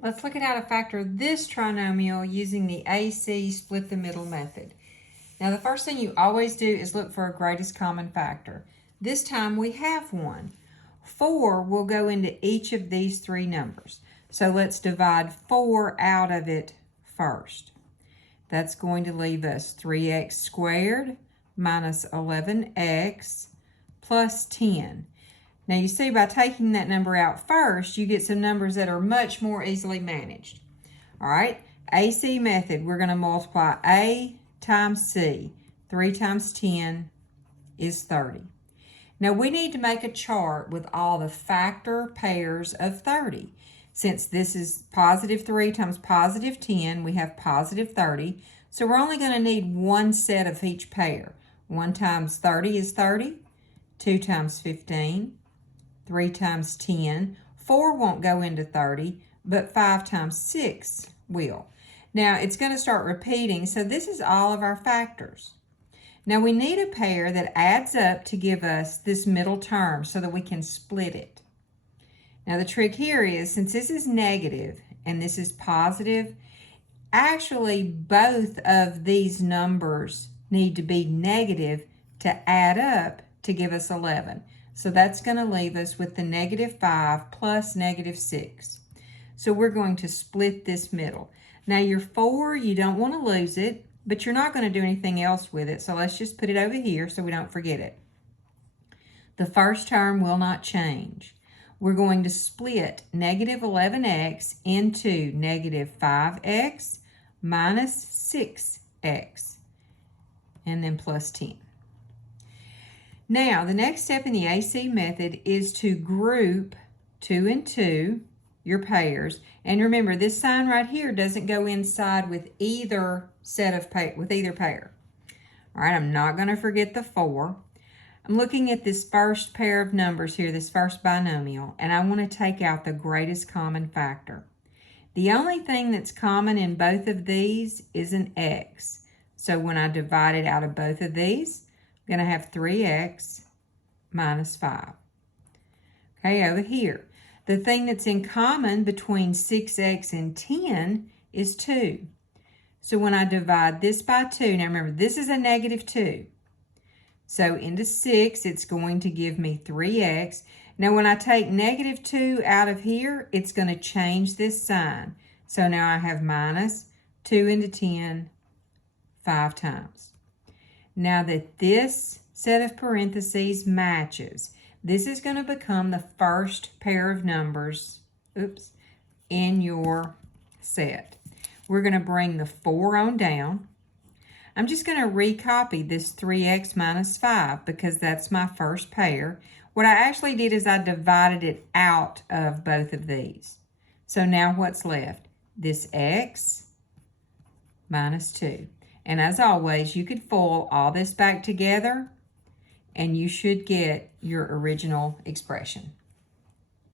Let's look at how to factor this trinomial using the AC split the middle method. Now the first thing you always do is look for a greatest common factor. This time we have one. 4 will go into each of these three numbers. So let's divide 4 out of it first. That's going to leave us 3x squared minus 11x plus 10. Now you see by taking that number out first, you get some numbers that are much more easily managed. All right, AC method, we're going to multiply A times C. 3 times 10 is 30. Now we need to make a chart with all the factor pairs of 30. Since this is positive 3 times positive 10, we have positive 30. So we're only going to need one set of each pair. 1 times 30 is 30. 2 times 15. 3 times 10. 4 won't go into 30, but 5 times 6 will. Now it's going to start repeating, so this is all of our factors. Now we need a pair that adds up to give us this middle term so that we can split it. Now the trick here is, since this is negative and this is positive, actually both of these numbers need to be negative to add up to give us 11. So that's going to leave us with the negative 5 plus negative 6. So we're going to split this middle. Now your 4, you don't want to lose it, but you're not going to do anything else with it. So let's just put it over here so we don't forget it. The first term will not change. We're going to split negative 11x into negative 5x minus 6x, and then plus 10. Now, the next step in the AC method is to group 2 and 2, your pairs. And remember, this sign right here doesn't go inside with either set of with either pair. All right, I'm not going to forget the 4. I'm looking at this first pair of numbers here, this first binomial, and I want to take out the greatest common factor. The only thing that's common in both of these is an x. So when I divide it out of both of these, I'm going to have 3x minus 5. Okay, over here. The thing that's in common between 6x and 10 is 2. So when I divide this by 2, now remember, this is a negative 2. So into 6, it's going to give me 3x. Now when I take negative 2 out of here, it's going to change this sign. So now I have minus 2 into 10 5 times. Now that this set of parentheses matches, this is going to become the first pair of numbers, in your set. We're going to bring the 4 on down. I'm just going to recopy this 3x minus 5 because that's my first pair. What I actually did is I divided it out of both of these. So now what's left? This x minus 2. And as always, you could FOIL all this back together and you should get your original expression.